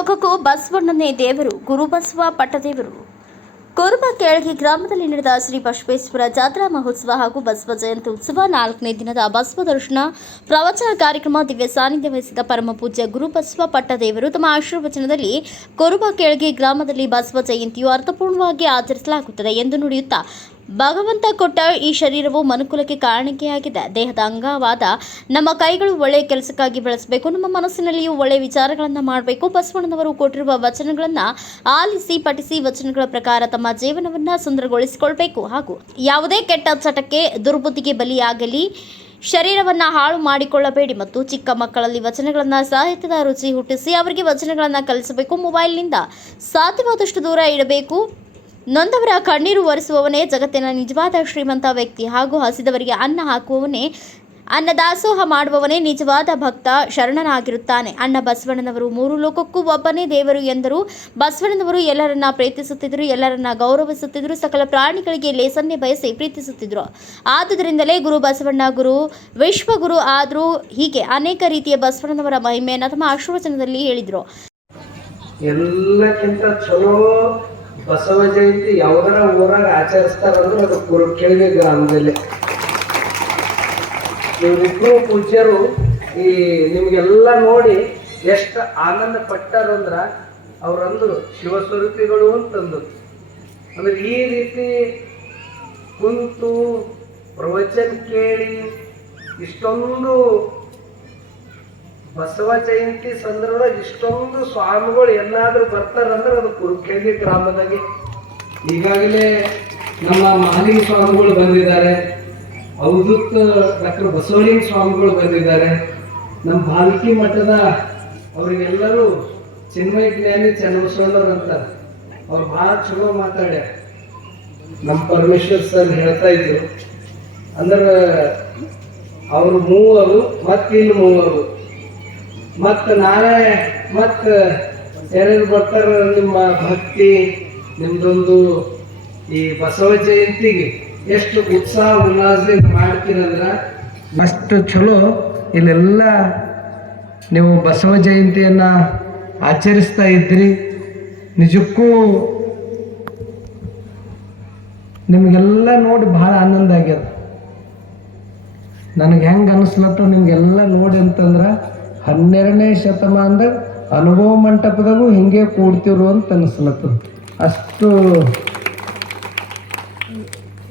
ಲೋಕಕ್ಕೂ ಬಸವಣ್ಣನೇ ದೇವರು. ಗುರುಬಸವ ಪಟ್ಟದೇವರು. ಕುರುಬ ಕೇಳಗಿ ಗ್ರಾಮದಲ್ಲಿ ನಡೆದ ಶ್ರೀ ಬಸವೇಶ್ವರ ಜಾತ್ರಾ ಮಹೋತ್ಸವ ಹಾಗೂ ಬಸವ ಜಯಂತಿ ಉತ್ಸವ 4ನೇ ದಿನದ ಬಸವ ದರ್ಶನ ಪ್ರವಚನ ಕಾರ್ಯಕ್ರಮ ದಿವ್ಯ ಸಾನ್ನಿಧ್ಯ ವಹಿಸಿದ ಪರಮ ಪೂಜ್ಯ ಗುರುಬಸವ ಪಟ್ಟದೇವರು ತಮ್ಮ ಆಶೀರ್ವಚನದಲ್ಲಿ ಕುರುಬ ಕೇಳಗಿ ಗ್ರಾಮದಲ್ಲಿ ಬಸವ ಜಯಂತಿಯು ಅರ್ಥಪೂರ್ಣವಾಗಿ ಆಚರಿಸಲಾಗುತ್ತದೆ ಎಂದು ನುಡಿಯುತ್ತಾ, ಭಗವಂತ ಕೊಟ್ಟ ಈ ಶರೀರವು ಮನುಕುಲಕ್ಕೆ ಕಾರಣಿಕೆಯಾಗಿದೆ. ದೇಹದ ಅಂಗವಾದ ನಮ್ಮ ಕೈಗಳು ಒಳ್ಳೆಯ ಕೆಲಸಕ್ಕಾಗಿ ಬಳಸಬೇಕು. ನಮ್ಮ ಮನಸ್ಸಿನಲ್ಲಿಯೂ ಒಳ್ಳೆಯ ವಿಚಾರಗಳನ್ನು ಮಾಡಬೇಕು. ಬಸವಣ್ಣನವರು ಕೊಟ್ಟಿರುವ ವಚನಗಳನ್ನು ಆಲಿಸಿ ಪಠಿಸಿ ವಚನಗಳ ಪ್ರಕಾರ ತಮ್ಮ ಜೀವನವನ್ನು ಸುಂದರಗೊಳಿಸಿಕೊಳ್ಬೇಕು. ಹಾಗೂ ಯಾವುದೇ ಕೆಟ್ಟ ಚಟಕ್ಕೆ ದುರ್ಬುದ್ಧಿಗೆ ಬಲಿಯಾಗಲಿ ಶರೀರವನ್ನು ಹಾಳು ಮಾಡಿಕೊಳ್ಳಬೇಡಿ. ಮತ್ತು ಚಿಕ್ಕ ಮಕ್ಕಳಲ್ಲಿ ವಚನಗಳನ್ನು ಸಾಹಿತ್ಯದ ರುಚಿ ಹುಟ್ಟಿಸಿ ಅವರಿಗೆ ವಚನಗಳನ್ನು ಕಲಿಸಬೇಕು. ಮೊಬೈಲ್ನಿಂದ ಸಾಧ್ಯವಾದಷ್ಟು ದೂರ ಇಡಬೇಕು. ನೊಂದವರ ಕಣ್ಣೀರು ಒರೆಸುವವನೇ ಜಗತ್ತಿನ ನಿಜವಾದ ಶ್ರೀಮಂತ ವ್ಯಕ್ತಿ. ಹಾಗೂ ಹಸಿದವರಿಗೆ ಅನ್ನ ಹಾಕುವವನೇ, ಅನ್ನದಾಸೋಹ ಮಾಡುವವನೇ ನಿಜವಾದ ಭಕ್ತ ಶರಣನಾಗಿರುತ್ತಾನೆ. ಅಣ್ಣ ಬಸವಣ್ಣನವರು 3 ಲೋಕಕ್ಕೂ ಒಬ್ಬನೇ ದೇವರು ಎಂದರು. ಬಸವಣ್ಣನವರು ಎಲ್ಲರನ್ನ ಪ್ರೀತಿಸುತ್ತಿದ್ದರು, ಎಲ್ಲರನ್ನ ಗೌರವಿಸುತ್ತಿದ್ದರು, ಸಕಲ ಪ್ರಾಣಿಗಳಿಗೆ ಲೇಸನ್ನೇ ಬಯಸಿ ಪ್ರೀತಿಸುತ್ತಿದ್ದರು. ಆದುದರಿಂದಲೇ ಗುರು ಬಸವಣ್ಣ ಗುರು ವಿಶ್ವಗುರು ಆದರೂ. ಹೀಗೆ ಅನೇಕ ರೀತಿಯ ಬಸವಣ್ಣನವರ ಮಹಿಮೆಯನ್ನು ತಮ್ಮ ಆಶೀರ್ವಚನದಲ್ಲಿ ಹೇಳಿದರು. ಎಲ್ಲಕ್ಕಿಂತ ಚಲೋ ಬಸವ ಜಯಂತಿ ಯಾವ್ದಾರ ಊರಾಗ ಆಚರಿಸ್ತಾರಂದ್ರೆ ಅದು ಕುರುಕೆಳಗಿ ಗ್ರಾಮದಲ್ಲಿ. ಇವರಿಬ್ರು ಪೂಜ್ಯರು ಈ ನಿಮ್ಗೆಲ್ಲ ನೋಡಿ ಎಷ್ಟು ಆನಂದ ಪಟ್ಟಾರಂದ್ರ ಅವ್ರಂದ್ರು ಶಿವಸ್ವರೂಪಿಗಳು ಅಂತಂದ್ರು. ಅಂದ್ರೆ ಈ ರೀತಿ ಕುಂತು ಪ್ರವಚನ ಕೇಳಿ ಇಷ್ಟೊಂದು ಬಸವ ಜಯಂತಿ ಸಂದರ್ಭದಾಗ ಇಷ್ಟೊಂದು ಸ್ವಾಮಿಗಳು ಎಲ್ಲಾದ್ರೂ ಬರ್ತಾರಂದ್ರೆ ಅದು ಕುರುಕೆಳಗಿ ಗ್ರಾಮದಾಗೆ. ಈಗಾಗಲೇ ನಮ್ಮ ಮಹಾಲಿಂಗ ಸ್ವಾಮಿಗಳು ಬಂದಿದ್ದಾರೆ, ಅವಧೂತ ಡಾಕ್ಟರ್ ಬಸವಲಿಂಗ ಸ್ವಾಮಿಗಳು ಬಂದಿದ್ದಾರೆ, ನಮ್ಮ ಬಾಲ್ಕಿ ಮಠದ ಅವರಿಗೆಲ್ಲರೂ ಚಿನ್ಮಯ ಜ್ಞಾನಿ ಚನ್ನಬಸವಣ್ಣವ್ರು ಅಂತಾರೆ. ಅವ್ರು ಭಾಳ ಚಲೋ ಮಾತಾಡ್ಯಾರ. ನಮ್ಮ ಪರಮೇಶ್ವರ್ ಸರ್ ಹೇಳ್ತಾ ಇದ್ರು ಅಂದ್ರೆ ಅವರು ಮೂವರು ಮತ್ತಿನ್ನು ಮೂವರು ಮತ್ತು ನಾಳೆ ಮತ್ತು ಯಾರು ಬರ್ತಾರ. ನಿಮ್ಮ ಭಕ್ತಿ ನಿಮ್ದೊಂದು ಈ ಬಸವ ಜಯಂತಿಗೆ ಎಷ್ಟು ಉತ್ಸಾಹ ಉಲ್ಲಾಸದಿಂದ ಮಾಡ್ತೀರಂದ್ರ ಅಷ್ಟು ಚಲೋ. ಇಲ್ಲೆಲ್ಲ ನೀವು ಬಸವ ಜಯಂತಿಯನ್ನ ಆಚರಿಸ್ತಾ ಇದ್ರಿ. ನಿಜಕ್ಕೂ ನಿಮಗೆಲ್ಲ ನೋಡಿ ಭಾಳ ಆನಂದ ಆಗ್ಯದ. ನನಗೆ ಹೆಂಗೆ ಅನಿಸ್ಲತ್ತ ನಿಮ್ಗೆಲ್ಲ ನೋಡಿ ಅಂತಂದ್ರೆ 12ನೇ ಶತಮಾನದಾಗ ಅನುಭವ ಮಂಟಪದಾಗೂ ಹಿಂಗೆ ಕೂಡ್ತಿರು ಅಂತ ಅನಿಸ್ಲತ್ತದ. ಅಷ್ಟು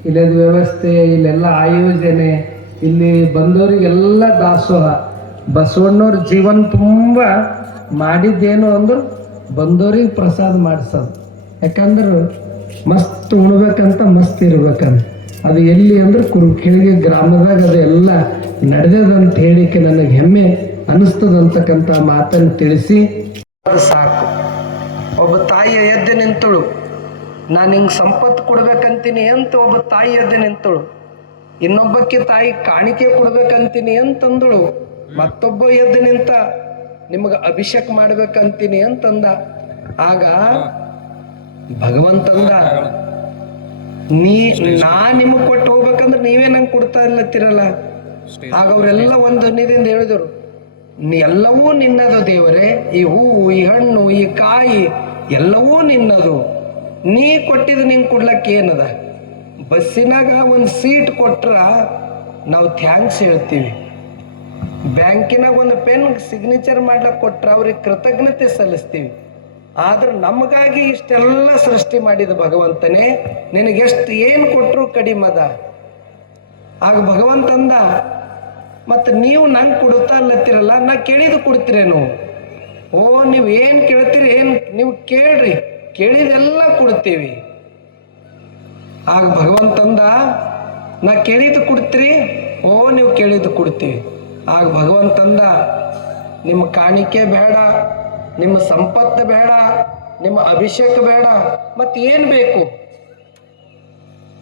ಇಲ್ಲದ ವ್ಯವಸ್ಥೆ, ಇಲ್ಲೆಲ್ಲ ಆಯೋಜನೆ, ಇಲ್ಲಿ ಬಂದವರಿಗೆಲ್ಲ ದಾಸೋಹ. ಬಸವಣ್ಣವ್ರ ಜೀವನ ತುಂಬ ಮಾಡಿದ್ದೇನು ಅಂದ್ರೆ ಬಂದವ್ರಿಗೆ ಪ್ರಸಾದ ಮಾಡಿಸೋದು. ಯಾಕಂದ್ರೆ ಮಸ್ತ್ ಉಣ್ಬೇಕಂತ ಮಸ್ತ್ ಇರ್ಬೇಕಂತ. ಅದು ಎಲ್ಲಿ ಅಂದ್ರೆ ಕುರುಕೆಳಗಿ ಗ್ರಾಮದಾಗ ಅದು ಎಲ್ಲ ನಡೆದದಂತ ಹೇಳಿಕೆ ನನಗೆ ಹೆಮ್ಮೆ ಅನಿಸ್ತದಂತಕ್ಕಂಥ ಮಾತನ್ನು ತಿಳಿಸಿ ಸಾಕು. ಒಬ್ಬ ತಾಯಿ ಎದ್ದು ನಿಂತಳು, ನಾನು ಹಿಂಗೆ ಸಂಪತ್ತು ಕೊಡ್ಬೇಕಂತೀನಿ ಅಂತ ಒಬ್ಬ ತಾಯಿ ಎದ್ದು ನಿಂತಳು. ಇನ್ನೊಬ್ಬಕ್ಕೆ ತಾಯಿ ಕಾಣಿಕೆ ಕೊಡ್ಬೇಕಂತೀನಿ ಅಂತಂದಳು. ಮತ್ತೊಬ್ಬ ಎದ್ದು ನಿಂತ, ನಿಮಗೆ ಅಭಿಷೇಕ ಮಾಡ್ಬೇಕಂತೀನಿ ಅಂತಂದ. ಆಗ ಭಗವಂತಂದ, ನಾ ನಿಮಗೆ ಕೊಟ್ಟು ಹೋಗ್ಬೇಕಂದ್ರೆ ನೀವೇ ನಂಗೆ ಕೊಡ್ತಾ ಇಲ್ಲತ್ತಿರಲ್ಲ. ಆಗ ಅವರೆಲ್ಲ ಒಂದು ಧ್ವನಿದಿಂದ ಹೇಳಿದರು, ಎಲ್ಲವೂ ನಿನ್ನದು ದೇವರೇ, ಈ ಹೂವು, ಈ ಹಣ್ಣು, ಈ ಕಾಯಿ ಎಲ್ಲವೂ ನಿನ್ನದು. ನೀ ಕೊಟ್ಟಿದ್ದು ನಿಂಗೆ ಕೊಡ್ಲಕ್ಕೆ ಏನದ? ಬಸ್ಸಿನಾಗ ಒಂದು ಸೀಟ್ ಕೊಟ್ರ ನಾವು ಥ್ಯಾಂಕ್ಸ್ ಹೇಳ್ತೀವಿ. ಬ್ಯಾಂಕಿನಾಗ ಒಂದು ಪೆನ್ ಸಿಗ್ನೇಚರ್ ಮಾಡ್ಲಕ್ಕೆ ಕೊಟ್ರ ಅವ್ರಿಗೆ ಕೃತಜ್ಞತೆ ಸಲ್ಲಿಸ್ತೀವಿ. ಆದ್ರೆ ನಮಗಾಗಿ ಇಷ್ಟೆಲ್ಲ ಸೃಷ್ಟಿ ಮಾಡಿದ ಭಗವಂತನೇ, ನಿನಗೆಷ್ಟು ಏನು ಕೊಟ್ಟರು ಕಡಿಮದ. ಆಗ ಭಗವಂತಂದ, ಮತ್ತು ನೀವು ನಂಗೆ ಕೊಡುತ್ತಾ ಅಲ್ಲತ್ತಿರಲ್ಲ, ನಾ ಕೇಳಿದು ಕೊಡ್ತೀರೇನು? ಓ, ನೀವು ಏನು ಕೇಳ್ತೀರಿ, ಏನು ನೀವು ಕೇಳ್ರಿ, ಕೇಳಿದೆಲ್ಲ ಕೊಡ್ತೀವಿ. ಆಗ ಭಗವಂತಂದ, ನಾ ಕೇಳಿದ್ದು ಕೊಡ್ತೀರಿ? ಓ, ನೀವು ಕೇಳಿದ್ದು ಕೊಡ್ತೀವಿ. ಆಗ ಭಗವಂತಂದ, ನಿಮ್ಮ ಕಾಣಿಕೆ ಬೇಡ, ನಿಮ್ಮ ಸಂಪತ್ತು ಬೇಡ, ನಿಮ್ಮ ಅಭಿಷೇಕ ಬೇಡ, ಮತ್ತೆ ಏನು ಬೇಕು?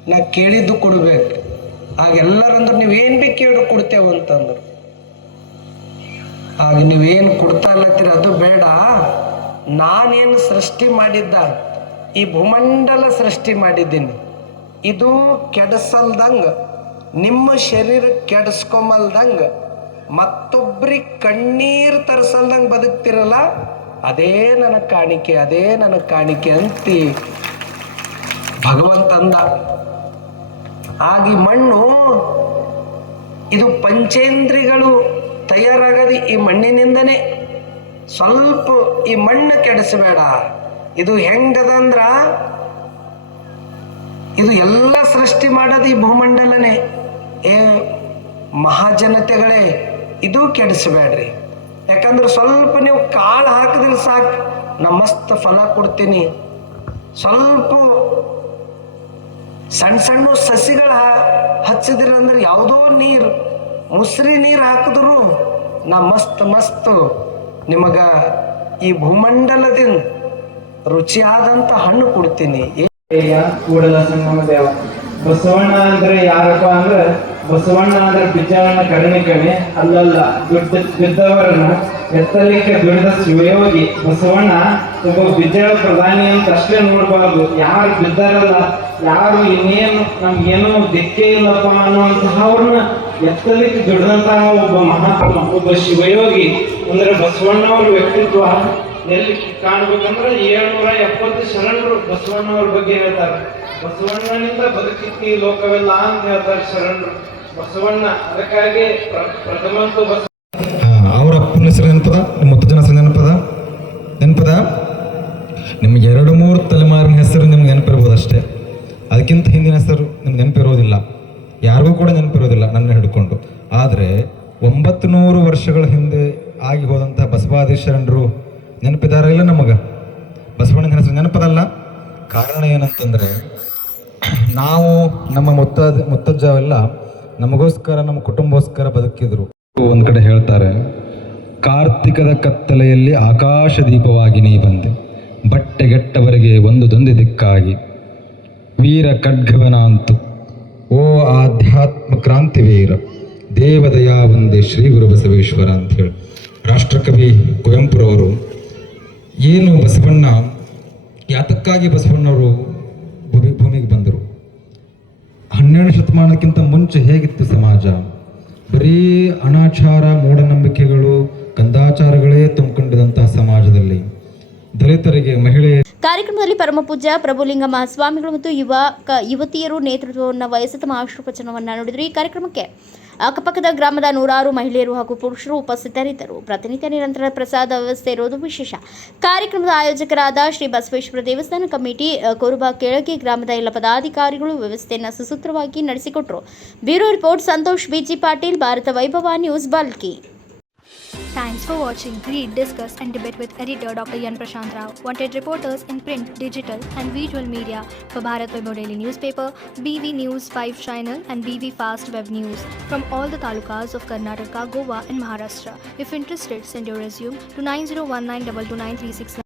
ನಾ ಕೇಳಿದ್ದು ಕೊಡ್ಬೇಕು. ಆಗ ಎಲ್ಲರಂದ್ರೆ ನೀವೇನು ಬೇಕು ಕೇಳಿ ಕೊಡ್ತೇವೆ ಅಂತಂದ್ರು. ಆಗ ನೀವೇನು ಕೊಡ್ತಾ ಇಲ್ಲತ್ತೀರಿ ಅದು ಬೇಡ, ನಾನೇನು ಸೃಷ್ಟಿ ಮಾಡಿದ್ದ ಈ ಭೂಮಂಡಲ ಸೃಷ್ಟಿ ಮಾಡಿದ್ದೀನಿ, ಇದು ಕೆಡಿಸಲ್ದಂಗ, ನಿಮ್ಮ ಶರೀರ ಕೆಡಿಸ್ಕೊಂಬಲ್ದಂಗ, ಮತ್ತೊಬ್ರಿಗೆ ಕಣ್ಣೀರು ತರಿಸಲ್ದಂಗೆ ಬದುಕ್ತಿರಲ್ಲ, ಅದೇ ನನಗೆ ಕಾಣಿಕೆ, ಅದೇ ನನಗೆ ಕಾಣಿಕೆ ಅಂತಿ ಭಗವಂತಂದ. ಆಗಿ ಮಣ್ಣು ಇದು ಪಂಚೇಂದ್ರಿಗಳು ತಯಾರಾಗದು ಈ ಮಣ್ಣಿನಿಂದನೇ. ಸ್ವಲ್ಪ ಈ ಮಣ್ಣು ಕೆಡಿಸಬೇಡ. ಇದು ಹೆಂಗದಂದ್ರ ಇದು ಎಲ್ಲ ಸೃಷ್ಟಿ ಮಾಡೋದು ಈ ಭೂಮಂಡಲನೇ. ಏ ಮಹಾಜನತೆಗಳೇ, ಇದು ಕೆಡಿಸಬೇಡ್ರಿ. ಯಾಕಂದ್ರೆ ಸ್ವಲ್ಪ ನೀವು ಕಾಳು ಹಾಕಿದ್ರೆ ಸಾಕು, ನಾ ಮಸ್ತ್ ಫಲ ಕೊಡ್ತೀನಿ. ಸ್ವಲ್ಪ ಸಣ್ಣ ಸಣ್ಣ ಸಸಿಗಳ ಹಚ್ಚಿದ್ರಿ ಅಂದ್ರೆ ಯಾವುದೋ ನೀರು, ಮುಸ್ರಿ ನೀರು ಹಾಕಿದ್ರು ನಾ ಮಸ್ತ್ ನಿಮಗ ಈ ಭೂಮಂಡಲದಿಂದ ರುಚಿಯಾದಂಥ ಹಣ್ಣು ಕೊಡ್ತೀನಿ. ಕೂಡಲ ಸಂಗಮ ದೇವ. ಬಸವಣ್ಣ ಅಂದ್ರೆ ಯಾರಪ್ಪ ಅಂದ್ರೆ, ಬಸವಣ್ಣ ಅಂದ್ರೆ ಬಿಜ್ಜವಣ್ಣ ಕಣಿ ಅಲ್ಲಲ್ಲ, ಬಿದ್ದವರನ್ನ ಎತ್ತಲಿಕ್ಕೆ ದುಡಿದ ಶಿವಯೋಗಿ. ಬಸವಣ್ಣ ಒಬ್ಬ ಬಿಜ್ಜಳ ಪ್ರಧಾನಿ ಅಂತ ಅಷ್ಟೇ ನೋಡ್ಬಾರ್ದು. ಯಾರು ಬಿದ್ದಾರಲ್ಲ, ಯಾರು ಇನ್ನೇನು ನಮ್ಗೇನೋ ದಿಕ್ಕೇ ಇಲ್ಲಪ್ಪ ಅನ್ನುವಂತಹ ಅವ್ರನ್ನ ಎತ್ತಲಿಕ್ಕೆ ದುಡಿದಂತಹ ಒಬ್ಬ ಮಹಾತ್ಮ, ಒಬ್ಬ ಶಿವಯೋಗಿ. ಅಂದ್ರೆ ಬಸವಣ್ಣವ್ರ ವ್ಯಕ್ತಿತ್ವ ಎಲ್ಲಿ ಕಾಣ್ಬೇಕಂದ್ರೆ 770 ಶರಣರು ಬಸವಣ್ಣವ್ರ ಬಗ್ಗೆ ಹೇಳ್ತಾರೆ. ಬಸವಣ್ಣನಿಂದ ಬದುಕಿತ್ತಿ ಲೋಕವೆಲ್ಲ ಅಂತ ಹೇಳ್ತಾರೆ ಶರಣರು. ಬಸವಣ್ಣ ಅದಕ್ಕಾಗಿ ಪ್ರಥಮಂತೂ ಅವರ ಅಪ್ಪನ ಹೆಸರು ನೆನಪದ, ನಿಮ್ಮ ಮುತ್ತಜ್ಜನ ಹೆಸರು ನೆನಪದ. ನಿಮ್ಗೆ 2-3 ತಲೆಮಾರಿನ ಹೆಸರು ನಿಮ್ಗೆ ನೆನಪಿರ್ಬೋದು ಅಷ್ಟೇ. ಅದಕ್ಕಿಂತ ಹಿಂದಿನ ಹೆಸರು ನಿಮ್ಗೆ ನೆನಪಿರೋದಿಲ್ಲ, ಯಾರಿಗೂ ಕೂಡ ನೆನಪಿರೋದಿಲ್ಲ ನನ್ನ ಹಿಡ್ಕೊಂಡು. ಆದರೆ 900 ವರ್ಷಗಳ ಹಿಂದೆ ಆಗಿ ಹೋದಂಥ ಬಸವಾದಿ ಶರಣರು ನೆನಪಿದಾರ ಇಲ್ಲ ನಮಗೆ? ಬಸವಣ್ಣನ ಹೆಸರು ನೆನಪದಲ್ಲ. ಕಾರಣ ಏನಂತಂದರೆ, ನಾವು ನಮ್ಮ ಮುತ್ತಜ್ಜ ಎಲ್ಲ ನಮಗೋಸ್ಕರ, ನಮ್ಮ ಕುಟುಂಬಗೋಸ್ಕರ ಬದುಕಿದ್ರು. ಒಂದು ಕಡೆ ಹೇಳ್ತಾರೆ, ಕಾರ್ತಿಕದ ಕತ್ತಲೆಯಲ್ಲಿ ಆಕಾಶ ದೀಪವಾಗಿ ನೀ ಬಂದೆ, ಬಟ್ಟೆಗೆಟ್ಟವರಿಗೆ ಒಂದೊಂದು ದಿಕ್ಕಾಗಿ, ವೀರ ಖಡ್ಗವನ ಅಂತು ಓ ಆಧ್ಯಾತ್ಮ ಕ್ರಾಂತಿ ವೀರ, ದೇವದಯಾ ಒಂದೇ ಶ್ರೀ ಗುರು ಬಸವೇಶ್ವರ ಅಂತ ಹೇಳಿ ರಾಷ್ಟ್ರಕವಿ ಕುವೆಂಪುರವರು. ಏನು ಬಸವಣ್ಣ, ಯಾತಕ್ಕಾಗಿ ಬಸವಣ್ಣವರು ಭೂಮಿಗೆ ಬಂದರು? 12ನೇ ಶತಮಾನಕ್ಕಿಂತ ಮುಂಚೆ ಹೇಗಿತ್ತು ಸಮಾಜ? ಬರೀ ಅನಾಚಾರ, ಮೂಢನಂಬಿಕೆಗಳು, ಕಂದಾಚಾರಗಳೇ ತುಂಬಿಕೊಂಡಿದಂತಹ ಸಮಾಜದಲ್ಲಿ ದಲಿತರಿಗೆ, ಮಹಿಳೆ. ಕಾರ್ಯಕ್ರಮದಲ್ಲಿ ಪರಮಪೂಜ್ಯ ಪ್ರಭುಲಿಂಗ ಮಹಾಸ್ವಾಮಿಗಳು ಮತ್ತು ಯುವತಿಯರು ನೇತೃತ್ವವನ್ನು ವಹಿಸಿ ತಮ್ಮ ಆಶೀರ್ವಚನವನ್ನು ನುಡಿದರು. ಈ ಕಾರ್ಯಕ್ರಮಕ್ಕೆ ಅಕ್ಕಪಕ್ಕದ ಗ್ರಾಮದ 100 ಮಹಿಳೆಯರು ಹಾಗೂ ಪುರುಷರು ಉಪಸ್ಥಿತರಿದ್ದರು. ಪ್ರತಿನಿತ್ಯ ನಿರಂತರ ಪ್ರಸಾದ ವ್ಯವಸ್ಥೆ ಇರುವುದು ವಿಶೇಷ. ಕಾರ್ಯಕ್ರಮದ ಆಯೋಜಕರಾದ ಶ್ರೀ ಬಸವೇಶ್ವರ ದೇವಸ್ಥಾನ ಕಮಿಟಿ, ಕೊರುಬ ಕೆಳಗೆ ಗ್ರಾಮದ ಎಲ್ಲ ಪದಾಧಿಕಾರಿಗಳು ವ್ಯವಸ್ಥೆಯನ್ನು ಸುಸೂತ್ರವಾಗಿ ನಡೆಸಿಕೊಟ್ಟರು. Bureau report Santosh BG Patil, Bharat Vaibhav news, Balki. Thanks for watching. Read, discuss and debate with editor Dr. Yan Prashant Rao. Wanted reporters in print, digital and visual media for Bharat Vaibhav Daily Newspaper, BV News 5 Channel and BV Fast Web News from all the talukas of Karnataka, Goa and Maharashtra. If interested, send your resume to 9019229369.